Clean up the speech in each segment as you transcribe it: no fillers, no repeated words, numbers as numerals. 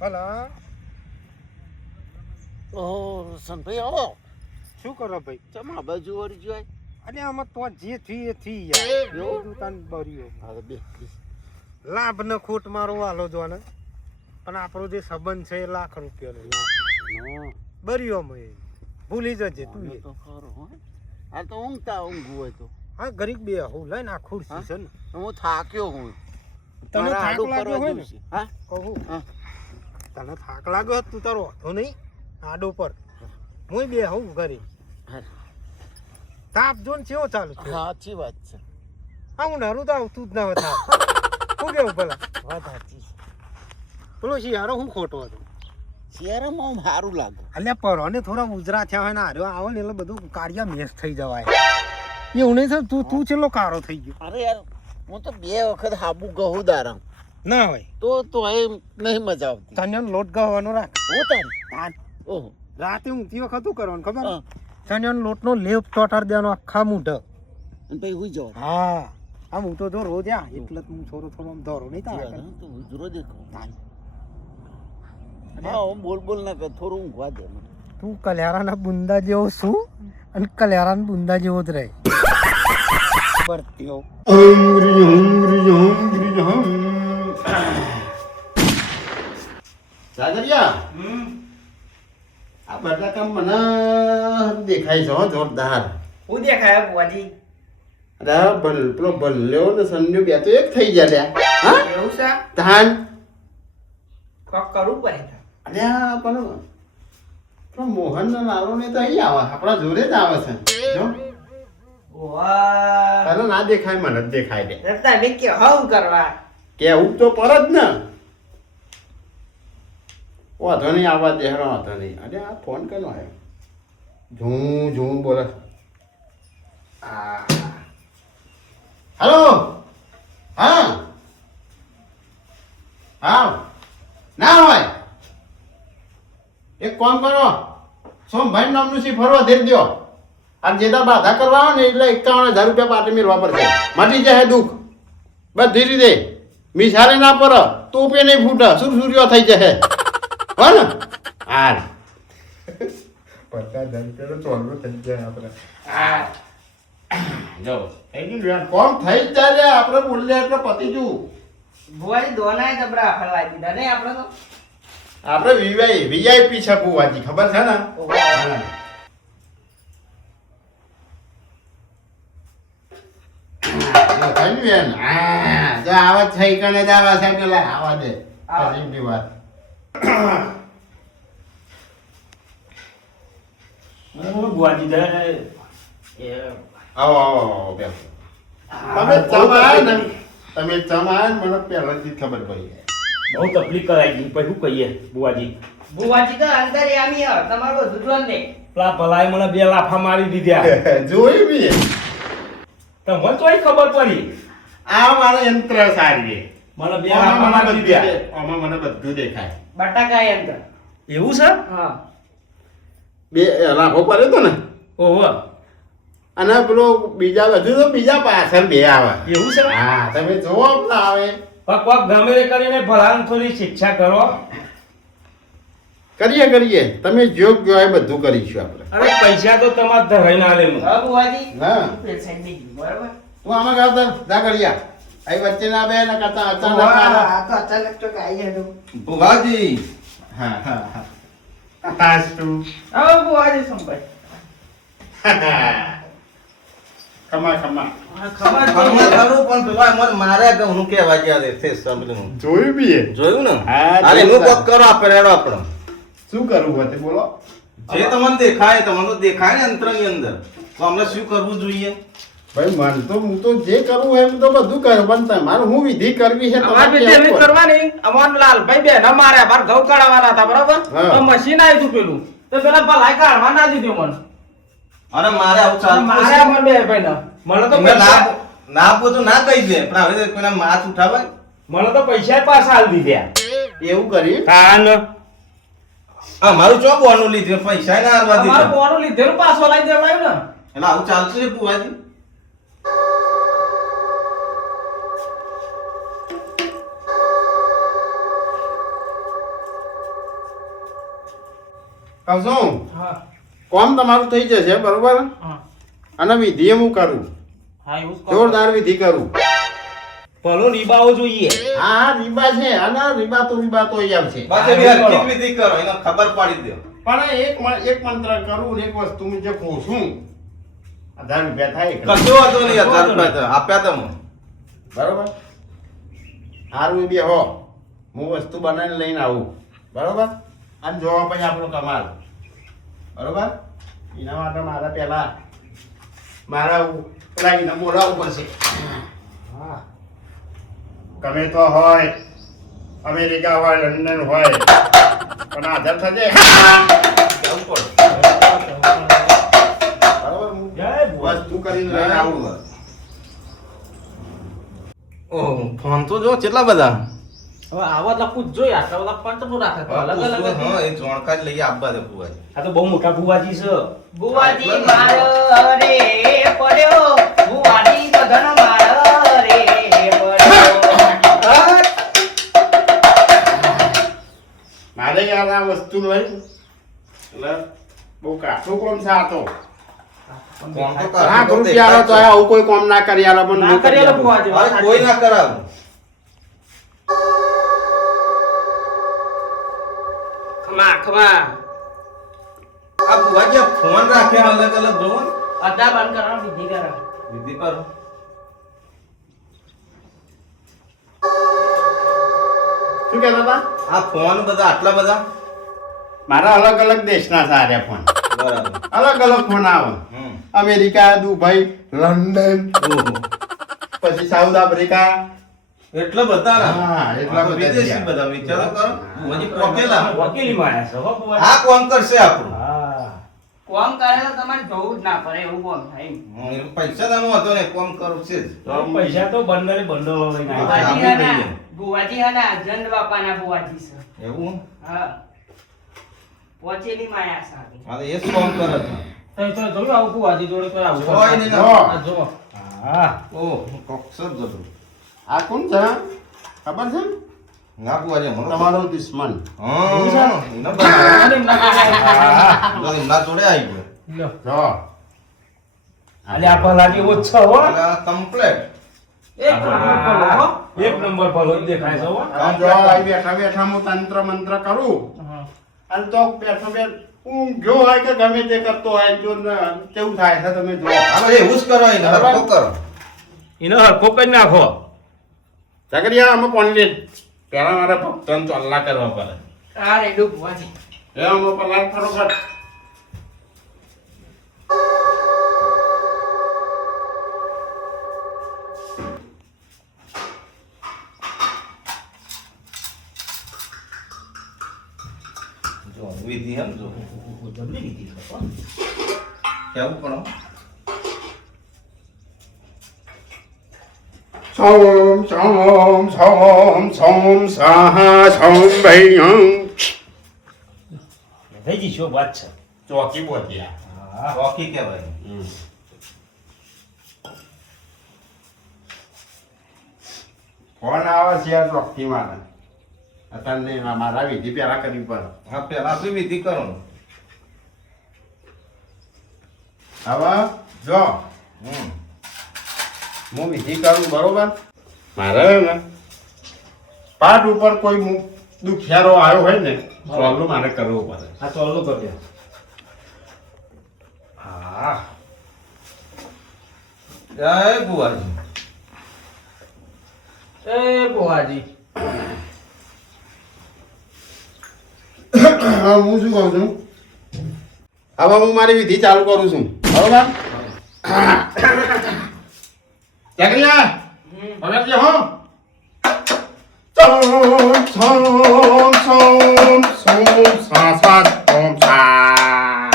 ભલા ઓ સંભાઈ આવો શું કરો ભાઈ? ચમા બાજુ વળી જોય અરે આમાં તો જે થી એ થી યાર એવું તાન બર્યો અરે બે લાભ ન ખોટ મારો વાલો જો ને પણ આપણો જે સંબંધ છે એ લાખ રૂપિયાનો બર્યો મેં ભૂલી જજે તું એ. તો ખરો હો આ તો ઊંઘવું હોય તો હા ગરીબ બે હું લઈને આ ખુરશી છે ને હું થાક્યો હું તને થાક આડું લાગ્યો કરવા હોય ને જેવું છે. હા કહું હા. તને થાક લાગ્યો હોત તું તારો હતો નહીં આડો પર હું બે હું ઘરે હા. તાપ જો ને કેવો ચાલુ છે. સાચી વાત છે હા હું નરું તો આવતું જ ના હતા શું કેવું પેલા વાત સાચી છે પેલો શિયાળો હું ખોટો હતો શિયાળામાં આમ સારું લાગે અલ્યા પરોને થોડા ઉજરા થયા હોય ને હાર્યો આવે ને એટલે બધું કાળિયા મેસ થઈ જવાય એવું નહીં થયું તું છેલ્લો કાળો થઈ ગયો અરે યાર હું તો 2 વખત હાબુ ગહું દારામ ના હોય તો એ નહીં મજા આવતી તને લોટ ગવાનો રાખ હું તારી ઓહો રાતે ઊંઘતી વખત શું કરવાનું ખબર હા. ચણિયાનો લોટનો લેપ ચોટાડ દેવાનો આખા મૂઢ. અને પછી હુઈ જાવ હા આમ હું તો જો રોજ આ એટલે હું થોડો થોડો આમ ધોરો નહીં તારા કરતા. તો ઉજરો દેખો તાન. હા હું બોલ ના કર થોડું ઊંઘવા દે મને તું કલ્યારાના બુંદા જેવો શું અને કલ્યારાના બુંદા જેવો જ રહે બરતીઓ સાગરિયા આ બધા કામ મને દેખાય છે હો જોરદાર હું દેખાય બુવાજી અરે પેલો ભલ્યો ને સંજો બે તો એક થઈ ગયા લ્યા હા એવું છે ધાન કોક કરવું પડે અરે આ પણ મોહન ના નારો ને તો અહીં આવે આપણા જોડે જ આવે છે જો વાહ તને ના દેખાય મને જ દેખાય દે રસ્તા મેં કે હવ કરવા કેવું તો પર જ ને વાંધો નહીં આવવા દે હેરો વાંધો નહીં અરે આ ફોન કરનો આવ્યો ઝૂમ ઝૂમ બોલે હલો હા હા ના હોય એક કામ કરો સોમભાઈ નામનું સી ફરવા દે દો આ જેદા બાધા કરવા આવે ને એટલે 51,000 રૂપિયા પાટે મેળવા પડશે મટી જાય દુઃખ બધી રીતે મિસારે ના પર તોપે નહીં ફૂટે સુરસુર્યો થઈ જશે હો ને હાર 50,000 રૂપિયાનો ચોલરો થઈ જાય આપણે જો થઈ ગયું કોમ થઈ જ જાય આપણે બોલીએ એટલે પતી જુ બુવાજી દોનાય જબરા ફરવા દીધા ને આપણે તો આપણે વીઆઈપી છે બુવાજી ખબર છે ને આવા થઈ કને જ આવા છે પેલા આવા દે એમની વાત બુવાજી દે આવો આવો આવો બે તમે ચમાય ને તમે ચમાય ને મને પહેલાથી ખબર પડી બહુ તકલીફ કરાઈ ગઈ પછી શું કહીએ બુવાજી બુવાજી તો અંદર આમી હે તમારો બધું ને પેલા ભલાએ મને 2 લાફા મારી દીધા જોયું બી તમને તોય ખબર પડી આ મારા યંત્ર સારી મને 2 લાફા મારી દીધા આમાં મને બધું દેખાય બટાકા અંદર એવું છે હા 2 લાફો પડ્યો તો ને ઓહો અને પેલો બીજા બધું તો બીજા પાછળ 2 આવે એવું છે હા તમે જોવો ના આવે પણ કોક ગમે તે કરીને ભલાને થોડી શિક્ષા કરો કરીએ તમે જો એ બધું કરીશું આપણે અરે પૈસા તો તમારે ધરાઈને આલે હું હા બુવાજી હા પૈસા નહીં બરાબર તું આમાં ગાવતા જા કરીયા અહીં વચ્ચે ના બે ના કરતા અચાનક વાહ આવે. આ તો અચાનક તો કાઈ હે બુવાજી હા હા હા તાસ તું હવે બુવાજી સંભાઈ ખમા ખમા ખબર ખરું પણ પેલા મન મારે કે હું કેવા ગયા રે તે સાંભળ્યું જોયું બી એ જોયું ને હા, અરે જોયું. હું કોક કરો આપણે હેડો આપણો શું કરવું હતું બોલો જે તમને દેખાય તમને તો દેખાય ને અંતરની અંદર તો અમને શું કરવું જોઈએ ભાઈ મન તો હું તો જે કરવું હોય એમ તો બધું કરું પણ તમારે હું વિધિ કરવી છે અમાર બેટે એમ કરવાની અમોન લાલભાઈ બેન અમારે બાર ઘઉં કાઢવાના હતા બરાબર હા. તો મશીન આવ્યું તું પેલું તો પેલા ભલાઈ કાઢવા ના દીધું મને અરે મારે આવું ચાલતું મારે છે. અમર બે ભાઈ ના મને તો તમે પૈસા ના પૂછો ના કહી દે પણ હવે કોઈના માથ ઉઠાવે મને તો પૈસા પાછા આલ દીધા એવું કરી કાન આ મારું ચો બોનું લીધું પૈસા ના આલવા અમારું દીધા બોનું લીધેલું પાછો લાવી દેવાયું ને એટલે આવું ચાલતું છે બુવાજી કહું છું હા કોમ તમારું થઈ જશે બરોબર હા અને વિધિ હું કરું હા એવું જ કરો. જોરદાર વિધિ કરું ભલો રીબાઓ જોઈએ હા રીબા છે અને રીબા તો અહીં આવશે પાછળ બી હરખી જ વિધિ કરો એને ખબર પાડી દો પણ એક મંત્ર કરું ને એક વસ્તુ હું જે કહું છું 1000 રૂપિયા થાય કશો વાંધો નહીં 1000 રૂપિયા તો આપ્યા તમે બરોબર સારું બી હો હું વસ્તુ બનાવીને લઈને આવું બરોબર અને જોવા પછી આપણો કમાલ બરોબર એના માટે મારા પહેલા મારા પેલા એને બોલાવવું પડશે હા ગમે તો હોય અમેરિકા હોય લંડન હોય પણ હાજર થજે જવું પડે બરોબર હું જય વસ્તુ કરીને લઈને આવું ઓહ ફોન તો જો કેટલા બધા હવે આવા લખું જ જોઈએ આટલા બધા પણ તો રાખે તો અલગ અલગ જ. હા એ ચોણકા જ લઈ આપવા દે ભુવાજી આ તો બહુ મોટા ભુવાજી છે બુવાજી મારો રે પડ્યો બુવાજી બધન મારો રે પડ્યો મારે યાર આ વસ્તુ લઈ એટલે બહુ કાઠું કોમ છે આ તો ફોન તો લાખ રૂપિયા તો આવું કોઈ કોમ ના કરી આલો પણ ના કરેલો ભુવાજી અરે કોઈ ના કરાવું ખમા ખમા આ ભુવાજી આ ફોન રાખ્યા અલગ અલગ જોવો ને. અડધા બંધ કરવાનો વિધિ કરો વિધિ કરો શું કહેતા હતા આ ફોન બધા આટલા બધા મારા અલગ અલગ દેશના છે આર્યા ફોન બરાબર અલગ અલગ ફોન આવે હમ અમેરિકા દુબઈ લંડન ઓહો. પછી સાઉથ આફ્રિકા એટલા બધા ના હા, એટલા આ તો બધા વિદેશી થયા. બધા વિચારો કરો ભુવાજી પોકેલા વકીલી માણસ છે હો ભુવાજી આ કોણ કરશે આપણું હા કોમ કરે તો તમારે જોવું જ ના પડે એવું કોમ થાય એમ. એ પૈસા દાનો હતો ને કોમ કરું છે જ. તો પૈસા તો બંડલે બંડલો લઈને હા. આવ્યા. બુવાજી આપણે હના લઈએ. બુવાજી હના જંડ બાપાના બુવાજી છે એવું હા પહોંચેલી માયા સાથે હા તો એ જ કોમ કરે છે તો જોયું આવું ભુવાજી જોડે તો આવું હોય નહીં જો. આ જો હા ઓહ કોક્સર જતું આ કોણ છે ખબર છે ના ભુવાજી હમણાં તમારો દુશ્મન હા એના અને એમના બધા એમના જોડે આવી ગયો લ્યો. જો અલે આ ભલાજી ઓછો હો એટલે આ કમ્પ્લેટ એક નંબર ભલો હો. એક નંબર ભલો જ દેખાય છે હો આ જો આ બેઠા બેઠા હું તંત્ર મંત્ર કરું હા. અને તો બેઠો બેઠ ઊંઘ્યો હોય કે ગમે તે કરતો હોય જો કેવું થાય છે તમે જો હાલો એવું જ કરો એને હરખો કરો એને હરખો કરી નાખો ચકરિયા અમે પોણી પેલા મારે ભક્તોને ચોલ્લા કરવા પડે આ રેડું બુવાજી એ અમે પેલા ફરોફર જો વિધિ એમ જો જલ્દી લીધી છે હો. કેવું પણ સોમ સોમ સોમ સોમ સાહા સોમ ભૈયં થઈ ગઈ શું વાત છે ચોકી બોત્યા હા રોકી કહેવાય ફોન આવે છે યાર ચોકી મારે અત્યારે મારા વિધિ પેલા કરવી પડે હા પેલા આપણી વિધિ કરો હવે જો હમ હું વિધિ કરું બરોબર મારે ને પાઠ ઉપર કોઈ દુખિયારો આવ્યો હોય ને સોલ્વ મારે કરવું પડે આ ચોલું કરી દે હા જય ભુવાજી એ બુવાજી હવે હું શું કહું છું હવે હું મારી વિધિ ચાલુ કરું છું બરોબર ચકરિયા પગથિયે હો સોમ સોમ સોમ સોમ સા સા સોમ સા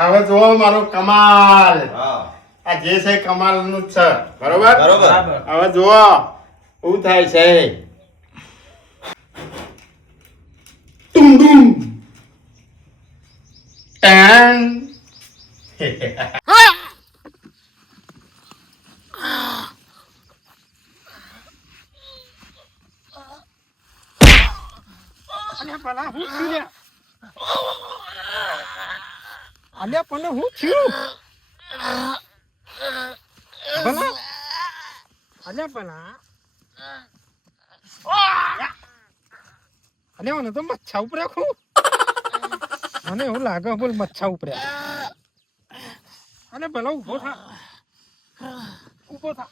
હવે જુઓ મારો કમાલ હા આ જે છે કમાલ નું જ છે બરોબર બરોબર હવે જુઓ શું થાય છે તુમ તુમ ટેન અલ્યા પણ હું થયું ભલા અલ્યા ભલા અલ્યા મને તો મચ્છા ઉપર રાખું મને એવું લાગે બોલ મચ્છા ઉપર અને ભલા ઉભો થા ઉભો થા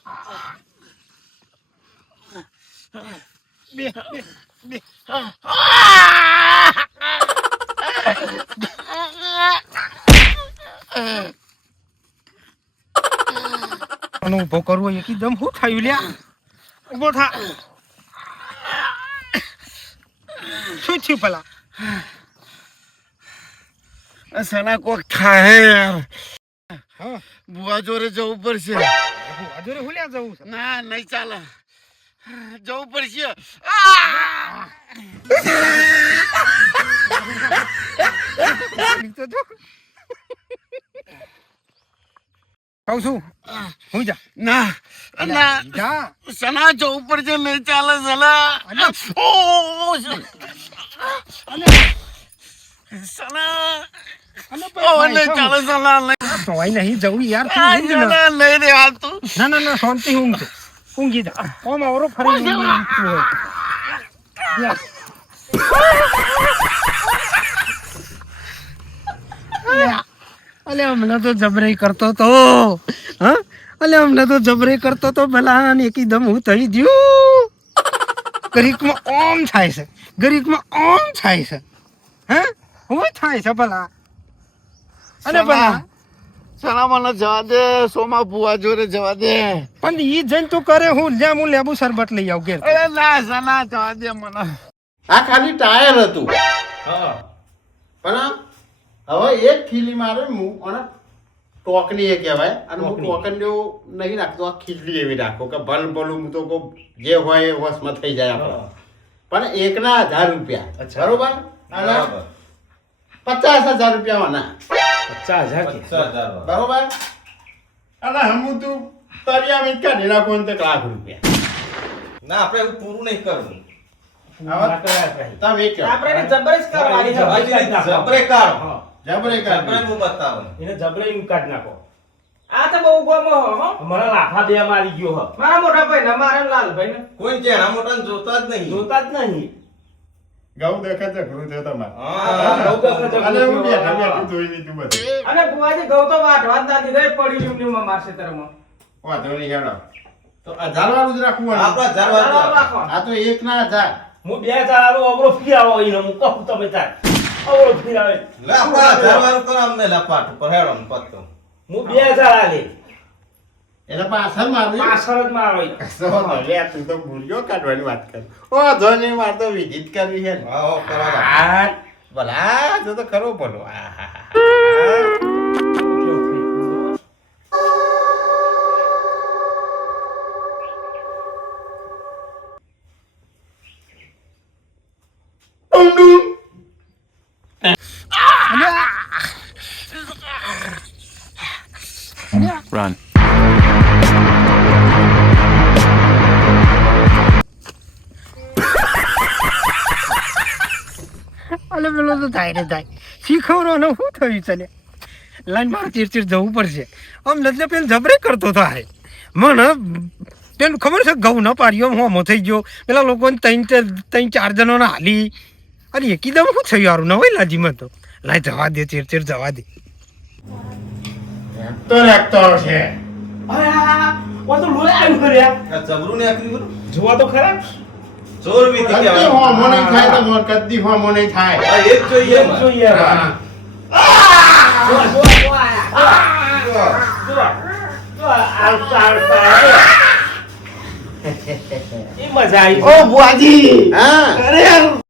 બે બે બે અને ઉભો કરવો એકદમ શું થયું લ્યા ઉભો થા શું થયું પેલા સના કોક થાય હા બુઆ જોડે જવું પડશે જોડે હું લ્યા જવું છે ના નહીં ચાલે જવું પડશે તો જો કહું છું હું જા ના ના જા સના જવું પડશે નહીં ચાલે સના ઓ સના ઓ નહીં ચાલે સના તોય નહીં જવું યાર તું ઊંઘ ને. નહીં રે હાલતું ના ના ના શાંતિ ઊંઘ તું. ઊંઘી જા ઓમ આવરો ફરી ઊંઘતું હોય યા. અલે હમણાં તો જબરાઈ કરતો તો હા અલે હમણાં તો જબરાઈ કરતો તો ભલા ને એકદમ હું થઈ ગયું ગરીકમાં ઓમ થાય છે ગરીકમાં ઓમ થાય છે હા હું થાય છે ભલા અને ભલા સના મને જવા દે સોમા બુઆ જોડે જવા દે પણ ઈ જઈને તું કરે હું જ્યાં હું લેબુ શરબત લઈ આવું ઘેર અરે ના સના જવા દે મને આ ખાલી ટાયર હતું હા પણ હવે એક ખીલી મારે હું અને ટોકની એ કહેવાય અને હું ટોકનીઓ નહીં રાખતો આ ખીલી એવી રાખો કે ભલ ભલું હું તો કહું જે હોય એ વશમાં થઈ જાય આપણે પણ એકના 1000 રૂપિયા બરોબર અને બરાબર 50,000 રૂપિયા હોના 50,000 કે 50,000 બરોબર અને હમું તું તરિયા મીઠ કાઢી નાખો ને તો 1,00,000 રૂપિયા ના આપણે એવું પૂરું નહીં કરવું તમે કહો આપણે એને જબરજસ્ત કરવાની છે જબરે કાઢો જબરે જબરે કાઢી હું બતાવું એને જબરે કાઢ નાખો આ તો બહુ ગોમો હો મને લાફા દે મારી ગયો હો મારા મોટા ભાઈ ને મારા લાલભાઈ ને કોઈ જેના મોટા જોતા જ નહીં જોતા જ નહીં ગૌ દેખે છે ગુરુ છે તમારે હા ગૌ દેખે છે, અને હું ગુરુ છે. બેઠા બેઠું જોઈ લીધું બધું અને બુવાજી ગૌ તો વાટવા જ ના દીધા એ પડી લીમડીમાં મારશે તરમાં વાંધો નહીં હેડો તો 1000 વાળું જ રાખવું હોય. આપણા જરવા રાખો આ તો 1,000 હું 2000 આલો અવરો ફી આવો એને હું કહું તમે તાર અવરો ફી આવે લે આપણા જરવાનું કરો અમને લપાટ પર હેડો ને પત્તો હું 2000 આલે એટલે પાછળ મારું પાછળ જ મારો સો તો લે તું તો ભૂલ્યો કાઢવાની વાત કર ઓ ધોની માર તો વિધિત કરવી છે ને હા કરાવો આ ભલા જો તો ખરો બોલો આહા. Run. અલે પેલો તો થાય ને થાય શીખવવાનો શું થયું ચાલે લાઈન મારે ચીર જવું પડશે આમ એટલે પેલો જબરે કરતો તો હારે મને પેલું ખબર છે ઘઉં ન પાડ્યો હોમો થઈ ગયો પેલા લોકોને ત્રણ ચાર જણોને હાલી અરે એકદમ શું થયું યારું નવાઈ લાજીમાં તો લાય જવા દે ચીર જવા દે તો રાખતો છે ઓ તો લોહી આવ્યું કર્યા આ જબરું ને આકરી બોલો જોવા તો ખરા જોર વીતી કદી કહેવાય હોમો નહીં થાય તો મોર કદી હોમો નહીં થાય હા એ જ જોઈએ એમ જોઈએ હા. જોવા એ મજા આવી ઓ બુઆજી હા અરે